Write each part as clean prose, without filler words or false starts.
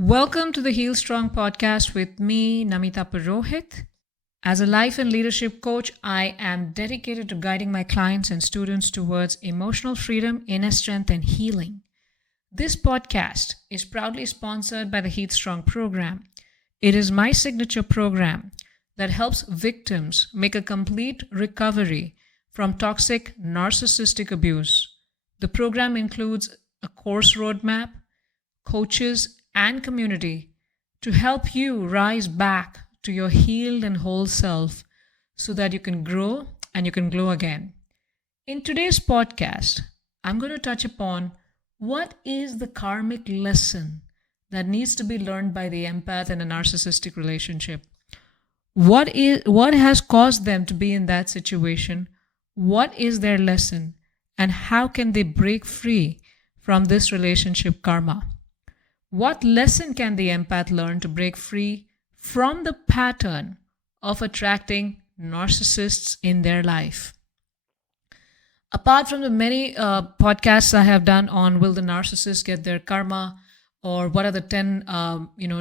Welcome to the HealStrong podcast with me, Namita Purohit. As a life and leadership coach, I am dedicated to guiding my clients and students towards emotional freedom, inner strength, and healing. This podcast is proudly sponsored by the HealStrong program. It is my signature program that helps victims make a complete recovery from toxic narcissistic abuse. The program includes a course roadmap, coaches, and community to help you rise back to your healed and whole self so that you can grow and you can glow again. In today's podcast, I'm going to touch upon what is the karmic lesson that needs to be learned by the empath in a narcissistic relationship. What has caused them to be in that situation? What is their lesson? And how can they break free from this relationship karma? What lesson can the empath learn to break free from the pattern of attracting narcissists in their life? Apart from the many podcasts I have done on will the narcissist get their karma, or what are the 10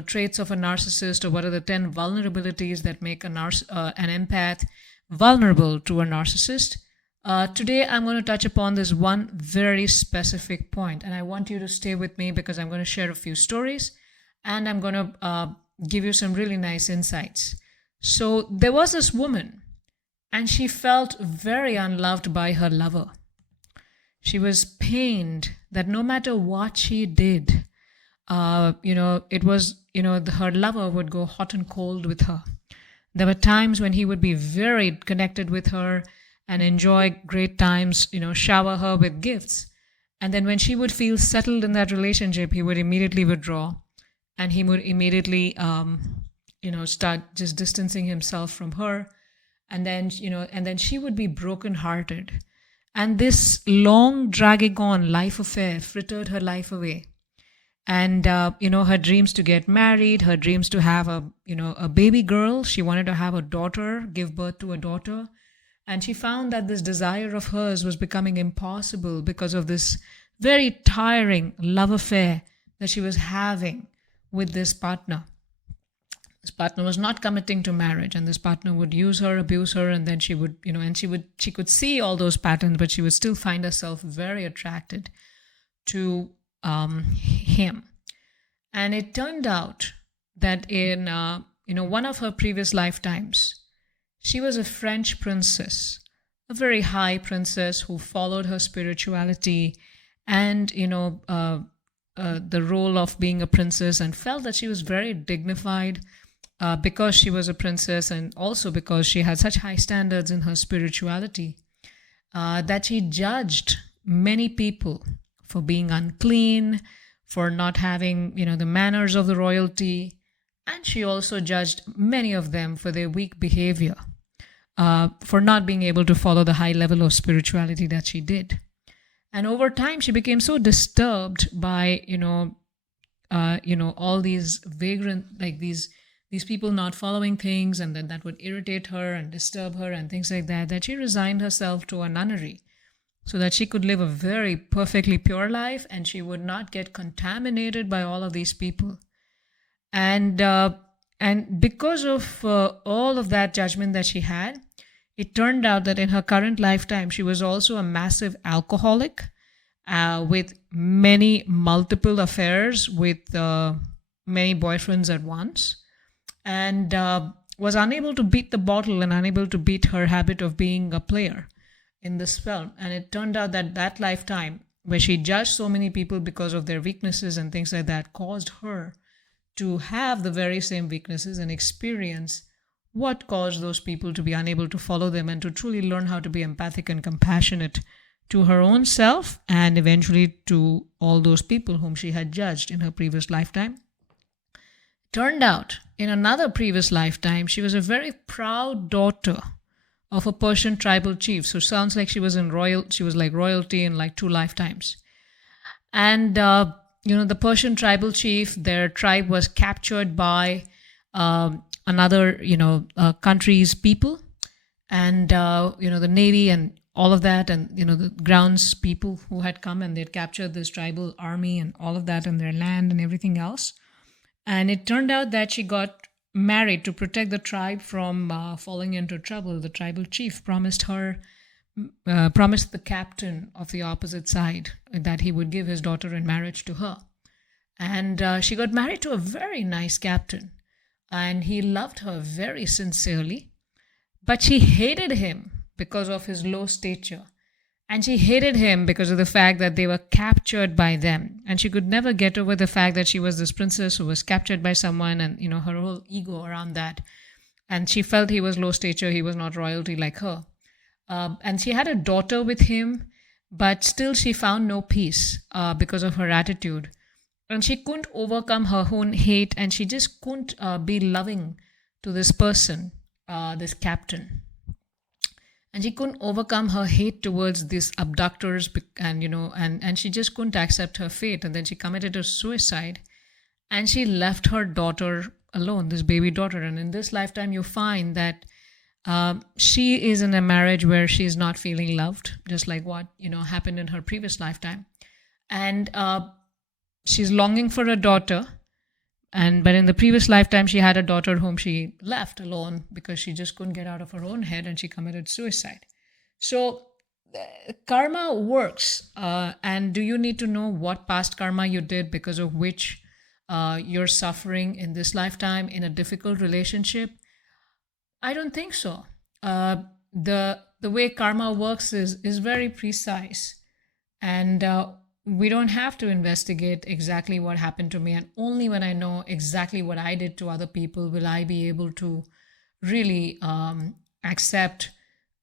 traits of a narcissist, or what are the 10 vulnerabilities that make an empath vulnerable to a narcissist, today I'm going to touch upon this one very specific point, and I want you to stay with me because I'm going to share a few stories and I'm going to give you some really nice insights. So there was this woman and she felt very unloved by her lover. She was pained that no matter what she did, her lover would go hot and cold with her. There were times when he would be very connected with her and enjoy great times, shower her with gifts. And then when she would feel settled in that relationship, he would immediately withdraw and he would immediately, start just distancing himself from her. And then she would be brokenhearted. And this long dragging on life affair frittered her life away. And, her dreams to get married, her dreams to have a baby girl. She wanted to have a daughter, give birth to a daughter. And she found that this desire of hers was becoming impossible because of this very tiring love affair that she was having with this partner. This partner was not committing to marriage, and this partner would use her, abuse her, and then she could see all those patterns, but she would still find herself very attracted to him. And it turned out that in one of her previous lifetimes, she was a French princess, a very high princess who followed her spirituality and, the role of being a princess, and felt that she was very dignified because she was a princess, and also because she had such high standards in her spirituality that she judged many people for being unclean, for not having, the manners of the royalty. And she also judged many of them for their weak behavior, for not being able to follow the high level of spirituality that she did. And over time, she became so disturbed by, all these vagrant, like these people not following things, and then that would irritate her and disturb her and things like that, that she resigned herself to a nunnery so that she could live a very perfectly pure life and she would not get contaminated by all of these people. And because of all of that judgment that she had, it turned out that in her current lifetime, she was also a massive alcoholic with multiple affairs with many boyfriends at once, and was unable to beat the bottle and unable to beat her habit of being a player in this film. And it turned out that lifetime, where she judged so many people because of their weaknesses and things like that, caused her to have the very same weaknesses and experience what caused those people to be unable to follow them and to truly learn how to be empathic and compassionate to her own self and eventually to all those people whom she had judged in her previous lifetime. Turned out, in another previous lifetime, she was a very proud daughter of a Persian tribal chief. So it sounds like she was like royalty in like 2 lifetimes. And the Persian tribal chief, their tribe was captured by another, country's people, and, the Navy and all of that, and, the grounds people who had come and they'd captured this tribal army and all of that and their land and everything else. And it turned out that she got married to protect the tribe from falling into trouble. The tribal chief promised the captain of the opposite side that he would give his daughter in marriage to her. And she got married to a very nice captain. And he loved her very sincerely. But she hated him because of his low stature. And she hated him because of the fact that they were captured by them. And she could never get over the fact that she was this princess who was captured by someone, and, her whole ego around that. And she felt he was low stature, he was not royalty like her. And she had a daughter with him, but still she found no peace because of her attitude. And she couldn't overcome her own hate, and she just couldn't be loving to this person, this captain. And she couldn't overcome her hate towards these abductors, and she just couldn't accept her fate. And then she committed a suicide, and she left her daughter alone, this baby daughter. And in this lifetime, you find that she is in a marriage where she is not feeling loved, just like what happened in her previous lifetime. And she's longing for a daughter. But in the previous lifetime, she had a daughter whom she left alone because she just couldn't get out of her own head, and she committed suicide. So karma works. And do you need to know what past karma you did because of which you're suffering in this lifetime in a difficult relationship? I don't think so. The way karma works is very precise. And we don't have to investigate exactly what happened to me. And only when I know exactly what I did to other people will I be able to really accept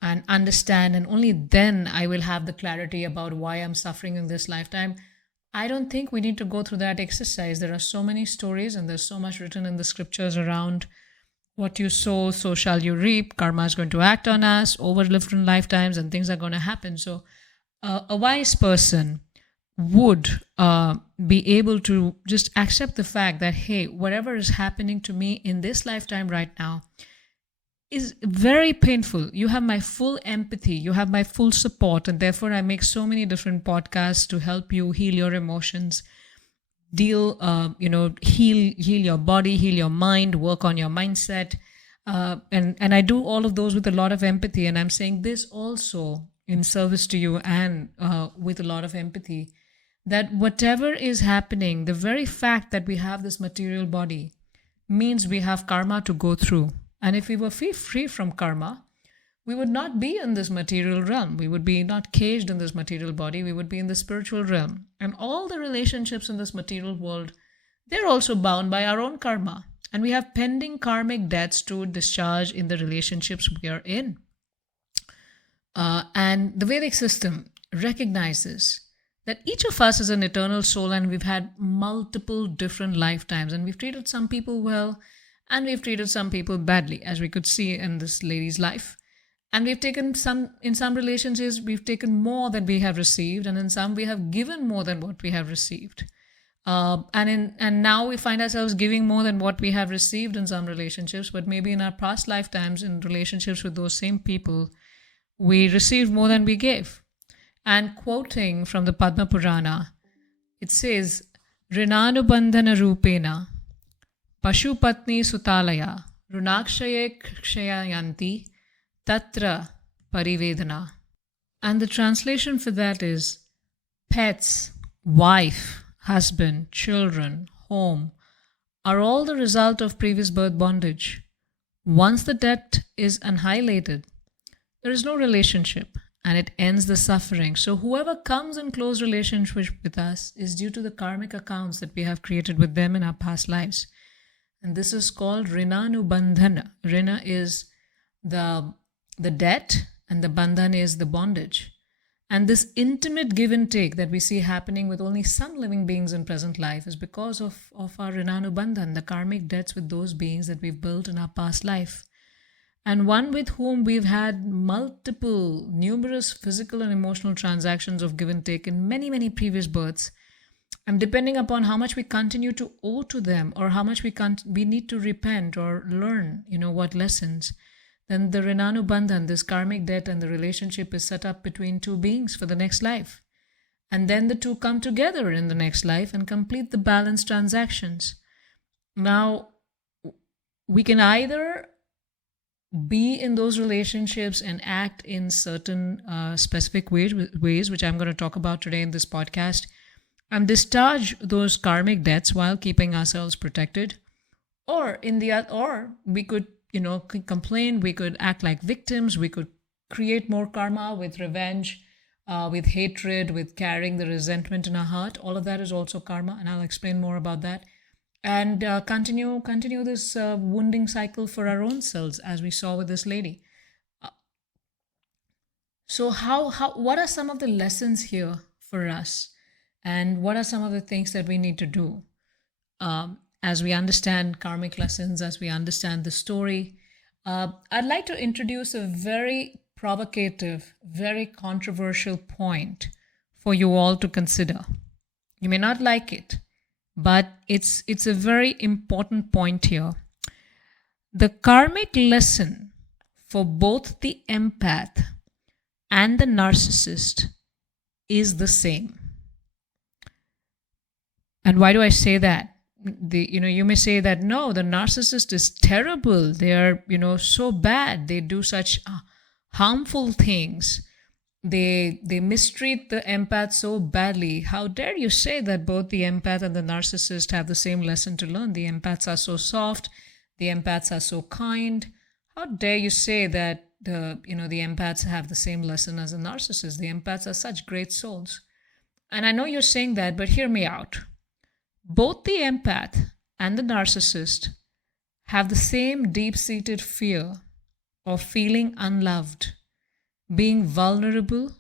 and understand. And only then I will have the clarity about why I'm suffering in this lifetime. I don't think we need to go through that exercise. There are so many stories, and there's so much written in the scriptures around what you sow, so shall you reap. Karma is going to act on us over different lifetimes, and things are going to happen. So a wise person would be able to just accept the fact that, hey, whatever is happening to me in this lifetime right now is very painful. You have my full empathy, you have my full support, and therefore I make so many different podcasts to help you heal your emotions, heal your body, heal your mind, work on your mindset, and I do all of those with a lot of empathy. And I'm saying this also in service to you, and with a lot of empathy, that whatever is happening, the very fact that we have this material body means we have karma to go through. And if we were free from karma, we would not be in this material realm. We would be not caged in this material body. We would be in the spiritual realm. And all the relationships in this material world, they're also bound by our own karma. And we have pending karmic debts to discharge in the relationships we are in. And the Vedic system recognizes that each of us is an eternal soul, and we've had multiple different lifetimes, and we've treated some people well, and we've treated some people badly, as we could see in this lady's life. And we've taken in some relationships, we've taken more than we have received, and in some we have given more than what we have received. And now we find ourselves giving more than what we have received in some relationships, but maybe in our past lifetimes, in relationships with those same people, we received more than we gave. And quoting from the Padma Purana, it says, Renanu Bandhan rupena Pashupatni sutalaya runakshaye kshayanti tatra parivedana. And the translation for that is, pets, wife, husband, children, home are all the result of previous birth bondage. Once the debt is annihilated, there is no relationship, and it ends the suffering. So whoever comes in close relationship with us is due to the karmic accounts that we have created with them in our past lives. And this is called Renanu Bandhan. Rena is the debt, and the Bandhan is the bondage. And this intimate give and take that we see happening with only some living beings in present life is because of our Renanu Bandhan, the karmic debts with those beings that we've built in our past life. And one with whom we've had numerous physical and emotional transactions of give and take in many, many previous births. And depending upon how much we continue to owe to them, or how much we need to repent or learn, what lessons, then the Renanu Bandhan, this karmic debt and the relationship is set up between two beings for the next life. And then the two come together in the next life and complete the balanced transactions. Now, we can either be in those relationships and act in certain specific ways, which I'm going to talk about today in this podcast, and discharge those karmic debts while keeping ourselves protected. Or we could, complain. We could act like victims. We could create more karma with revenge, with hatred, with carrying the resentment in our heart. All of that is also karma, and I'll explain more about that. And continue this wounding cycle for our own selves, as we saw with this lady. So what are some of the lessons here for us, and what are some of the things that we need to do as we understand karmic lessons, as we understand the story? I'd like to introduce a very provocative, very controversial point for you all to consider. You may not like it, but it's a very important point here. The karmic lesson for both the empath and the narcissist is the same. And why do I say that? You may say that, no, the narcissist is terrible. They are, so bad. They do such harmful things. They mistreat the empath so badly. How dare you say that both the empath and the narcissist have the same lesson to learn? The empaths are so soft. The empaths are so kind. How dare you say that the empaths have the same lesson as the narcissists? The empaths are such great souls. And I know you're saying that, but hear me out. Both the empath and the narcissist have the same deep-seated fear of feeling unloved, being vulnerable,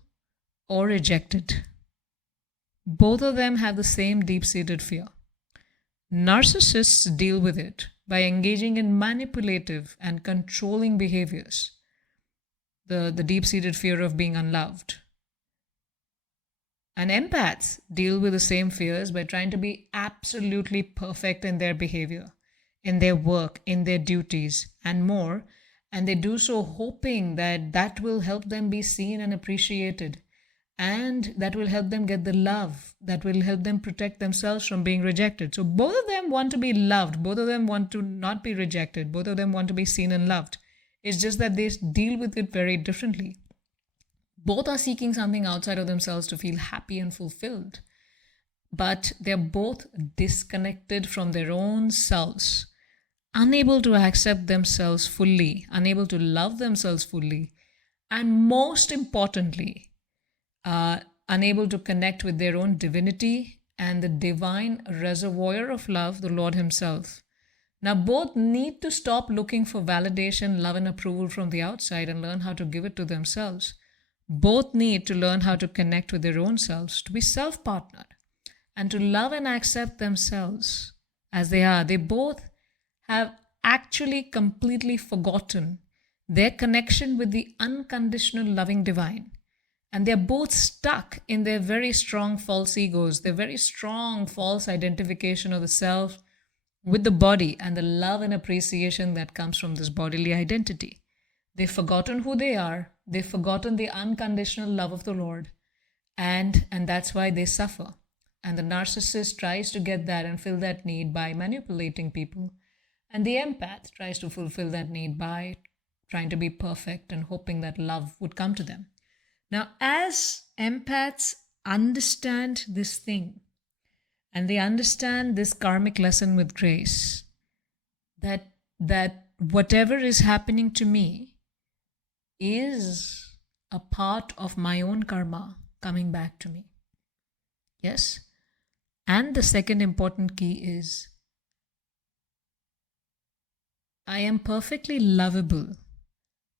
or rejected. Both of them have the same deep-seated fear. Narcissists deal with it by engaging in manipulative and controlling behaviors, the deep-seated fear of being unloved. And empaths deal with the same fears by trying to be absolutely perfect in their behavior, in their work, in their duties, and more. And they do so hoping that will help them be seen and appreciated. And that will help them get the love. That will help them protect themselves from being rejected. So both of them want to be loved. Both of them want to not be rejected. Both of them want to be seen and loved. It's just that they deal with it very differently. Both are seeking something outside of themselves to feel happy and fulfilled. But they're both disconnected from their own selves, unable to accept themselves fully, unable to love themselves fully, and most importantly, unable to connect with their own divinity and the divine reservoir of love, the Lord Himself. Now, both need to stop looking for validation, love, and approval from the outside and learn how to give it to themselves. Both need to learn how to connect with their own selves, to be self-partnered, and to love and accept themselves as they are. They both have actually completely forgotten their connection with the unconditional loving divine. And they're both stuck in their very strong false egos, their very strong false identification of the self with the body and the love and appreciation that comes from this bodily identity. They've forgotten who they are. They've forgotten the unconditional love of the Lord. And that's why they suffer. And the narcissist tries to get that and fill that need by manipulating people. And the empath tries to fulfill that need by trying to be perfect and hoping that love would come to them. Now, as empaths understand this thing, and they understand this karmic lesson with grace, that whatever is happening to me is a part of my own karma coming back to me. Yes? And the second important key is, I am perfectly lovable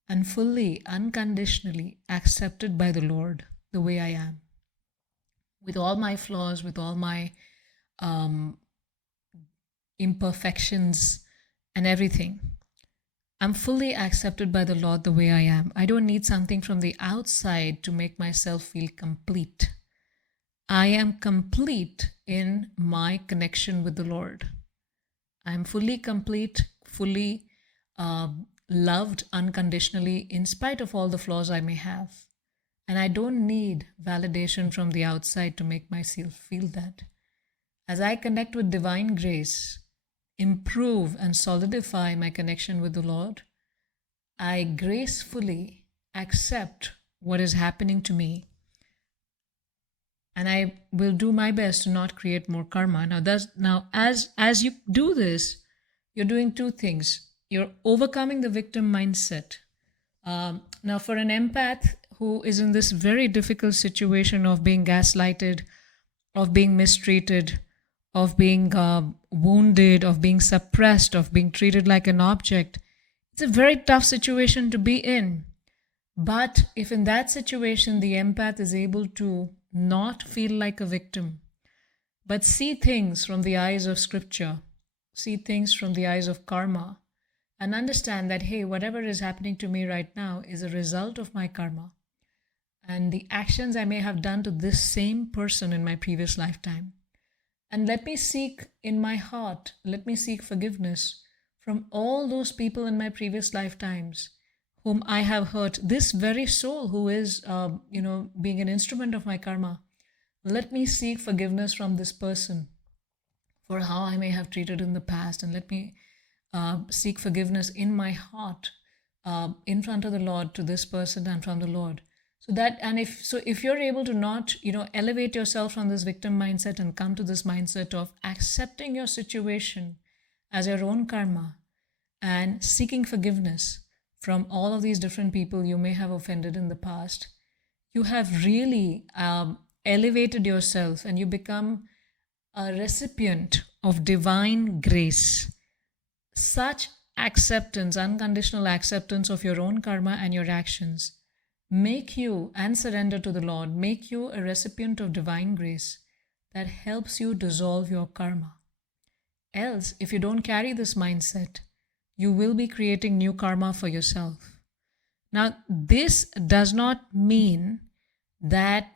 and fully, unconditionally accepted by the Lord the way I am. With all my flaws, with all my imperfections and everything. I'm fully accepted by the Lord the way I am. I don't need something from the outside to make myself feel complete. I am complete in my connection with the Lord. I'm fully complete, fully loved unconditionally in spite of all the flaws I may have. And I don't need validation from the outside to make myself feel that. As I connect with divine grace, improve and solidify my connection with the Lord, I gracefully accept what is happening to me, and I will do my best to not create more karma. Now, as you do this, you're doing two things. You're overcoming the victim mindset. Now, for an empath who is in this very difficult situation of being gaslighted, of being mistreated, of being wounded, of being suppressed, of being treated like an object, it's a very tough situation to be in. But if in that situation the empath is able to not feel like a victim, but see things from the eyes of scripture, see things from the eyes of karma, and understand that, hey, whatever is happening to me right now is a result of my karma and the actions I may have done to this same person in my previous lifetime. And let me seek in my heart, let me seek forgiveness from all those people in my previous lifetimes whom I have hurt, this very soul who is, being an instrument of my karma. Let me seek forgiveness from this person for how I may have treated in the past, and let me seek forgiveness in my heart, in front of the Lord, to this person and from the Lord. If you're able to not, elevate yourself from this victim mindset and come to this mindset of accepting your situation as your own karma and seeking forgiveness from all of these different people you may have offended in the past, you have really elevated yourself and you become a recipient of divine grace. Such acceptance, unconditional acceptance of your own karma and your actions, make you, and surrender to the Lord, make you a recipient of divine grace that helps you dissolve your karma. Else, if you don't carry this mindset, you will be creating new karma for yourself. Now, this does not mean that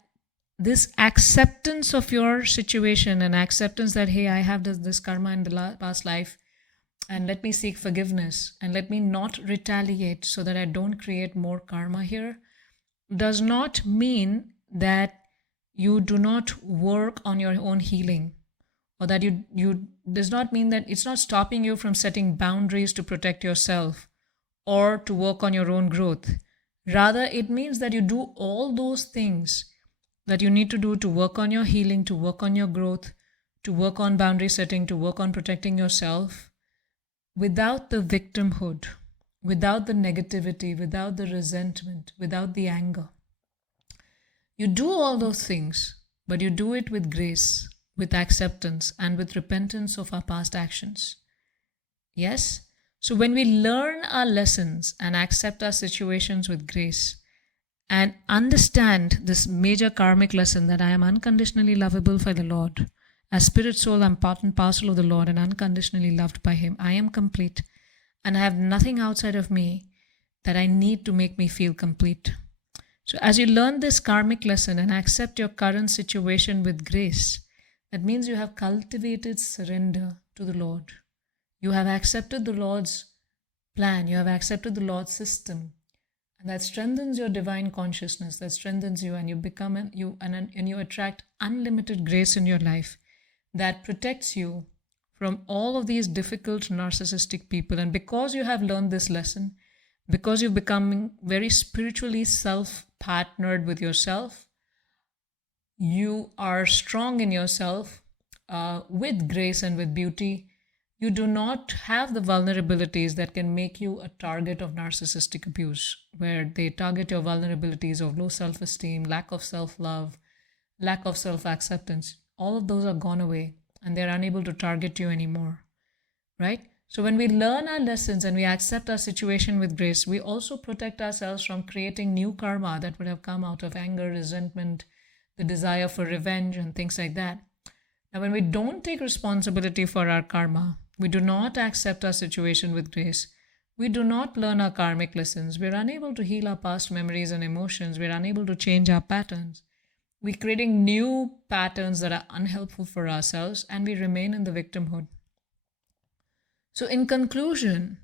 this acceptance of your situation and acceptance that, hey, I have this karma in the past life, and let me seek forgiveness and let me not retaliate so that I don't create more karma here, does not mean that you do not work on your own healing, or that you does not mean that it's not stopping you from setting boundaries to protect yourself or to work on your own growth. Rather, it means that you do all those things that you need to do to work on your healing, to work on your growth, to work on boundary setting, to work on protecting yourself, without the victimhood, without the negativity, without the resentment, without the anger. You do all those things, but you do it with grace, with acceptance, and with repentance of our past actions. Yes? So when we learn our lessons and accept our situations with grace and understand this major karmic lesson that I am unconditionally lovable by the Lord, as spirit, soul, I'm part and parcel of the Lord and unconditionally loved by Him. I am complete and I have nothing outside of me that I need to make me feel complete. So as you learn this karmic lesson and accept your current situation with grace, that means you have cultivated surrender to the Lord. You have accepted the Lord's plan. You have accepted the Lord's system. And that strengthens your divine consciousness. That strengthens you, and you become you attract unlimited grace in your life that protects you from all of these difficult narcissistic people. And because you have learned this lesson, because you've become very spiritually self-partnered with yourself, you are strong in yourself with grace and with beauty. You do not have the vulnerabilities that can make you a target of narcissistic abuse, where they target your vulnerabilities of low self-esteem, lack of self-love, lack of self-acceptance. All of those are gone away and they're unable to target you anymore, right? So when we learn our lessons and we accept our situation with grace, we also protect ourselves from creating new karma that would have come out of anger, resentment, the desire for revenge and things like that. Now, when we don't take responsibility for our karma, we do not accept our situation with grace, we do not learn our karmic lessons, we're unable to heal our past memories and emotions, we're unable to change our patterns. We're creating new patterns that are unhelpful for ourselves, and we remain in the victimhood. So in conclusion,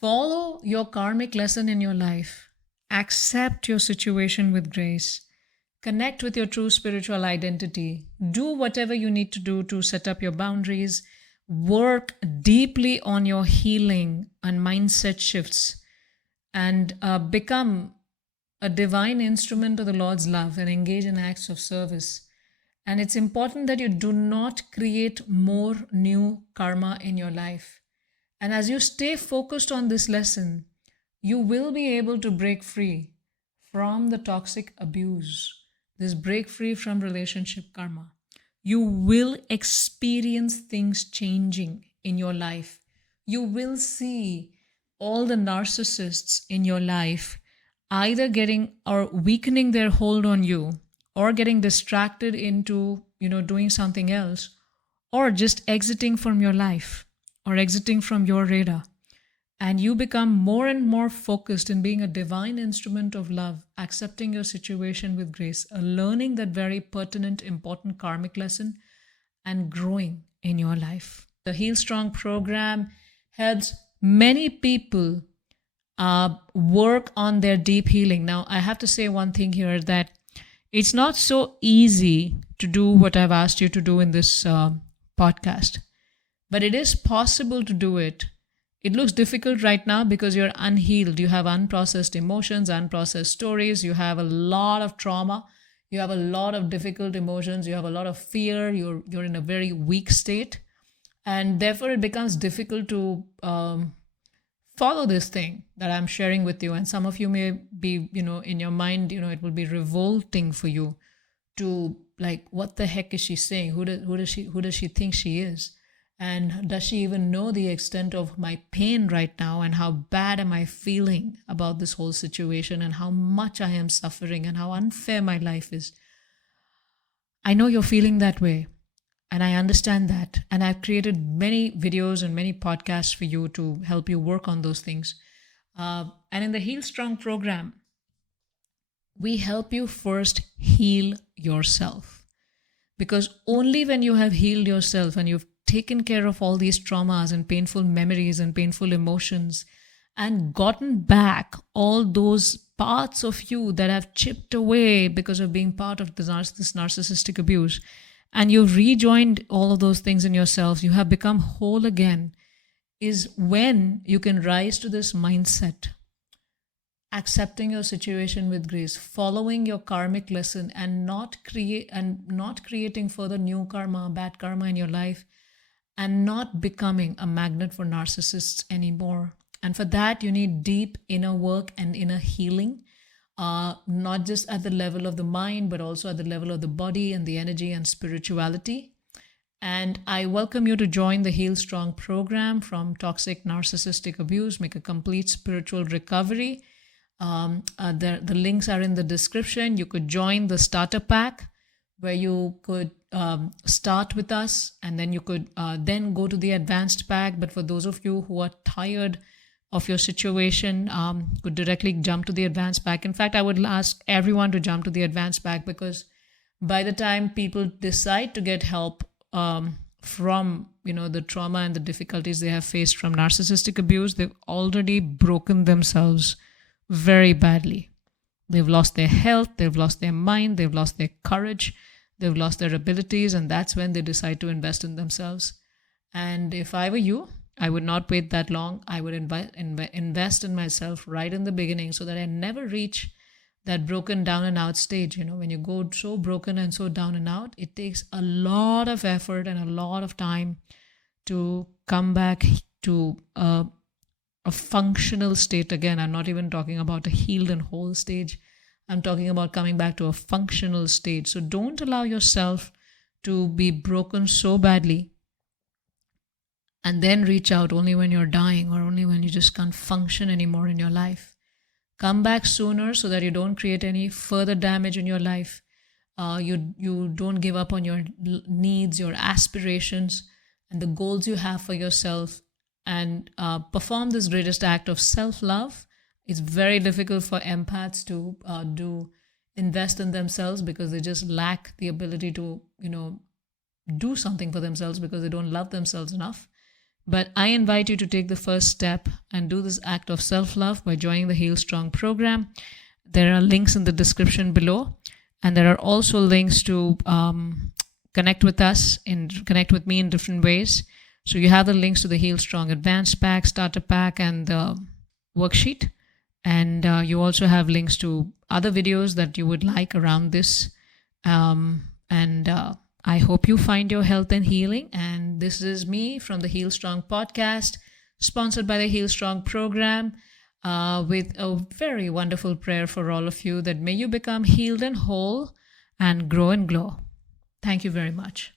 follow your karmic lesson in your life, accept your situation with grace, connect with your true spiritual identity, do whatever you need to do to set up your boundaries, work deeply on your healing and mindset shifts, and become a divine instrument of the Lord's love and engage in acts of service. And it's important that you do not create more new karma in your life. And as you stay focused on this lesson, you will be able to break free from the toxic abuse, this break free from relationship karma. You will experience things changing in your life. You will see all the narcissists in your life either getting or weakening their hold on you, or getting distracted into, doing something else, or just exiting from your life or exiting from your radar. And you become more and more focused in being a divine instrument of love, accepting your situation with grace, learning that very pertinent, important karmic lesson, and growing in your life. The HealStrong program helps many people work on their deep healing. Now, I have to say one thing here, that it's not so easy to do what I've asked you to do in this podcast, but it is possible to do it. It looks difficult right now because you're unhealed. You have unprocessed emotions, unprocessed stories. You have a lot of trauma. You have a lot of difficult emotions. You have a lot of fear. You're in a very weak state. And therefore, it becomes difficult to follow this thing that I'm sharing with you. And some of you may be, in your mind, it will be revolting for you to like, what the heck is she saying? Who does she think she is? And does she even know the extent of my pain right now, and how bad am I feeling about this whole situation, and how much I am suffering, and how unfair my life is? I know you're feeling that way, and I understand that. And I've created many videos and many podcasts for you to help you work on those things. And in the HealStrong program, we help you first heal yourself. Because only when you have healed yourself and you've taken care of all these traumas and painful memories and painful emotions, and gotten back all those parts of you that have chipped away because of being part of this narcissistic abuse, and you've rejoined all of those things in yourself, you have become whole again, is when you can rise to this mindset, accepting your situation with grace, following your karmic lesson, and not creating further new karma, bad karma in your life, and not becoming a magnet for narcissists anymore. And for that, you need deep inner work and inner healing, not just at the level of the mind, but also at the level of the body and the energy and spirituality. And I welcome you to join the HealStrong program, from toxic narcissistic abuse, make a complete spiritual recovery. The links are in the description. You could join the starter pack, where you could start with us, and then you could then go to the advanced pack. But for those of you who are tired of your situation, could directly jump to the advanced pack. In fact, I would ask everyone to jump to the advanced pack, because by the time people decide to get help from the trauma and the difficulties they have faced from narcissistic abuse, they've already broken themselves very badly. They've lost their health, they've lost their mind, they've lost their courage, they've lost their abilities, and that's when they decide to invest in themselves. And if I were you, I would not wait that long. I would invest in myself right in the beginning, so that I never reach that broken down and out stage. When you go so broken and so down and out, it takes a lot of effort and a lot of time to come back to a functional state again. I'm not even talking about a healed and whole stage. I'm talking about coming back to a functional state. So don't allow yourself to be broken so badly and then reach out only when you're dying, or only when you just can't function anymore in your life. Come back sooner, so that you don't create any further damage in your life. You don't give up on your needs, your aspirations, and the goals you have for yourself, and perform this greatest act of self-love. It's very difficult for empaths to invest in themselves, because they just lack the ability to do something for themselves, because they don't love themselves enough. But I invite you to take the first step and do this act of self-love by joining the HealStrong program. There are links in the description below, and there are also links to connect with me in different ways. So you have the links to the HealStrong Advanced Pack, Starter Pack, and the worksheet. And you also have links to other videos that you would like around this. I hope you find your health and healing. And this is me from the HealStrong podcast, sponsored by the HealStrong program, with a very wonderful prayer for all of you, that may you become healed and whole and grow and glow. Thank you very much.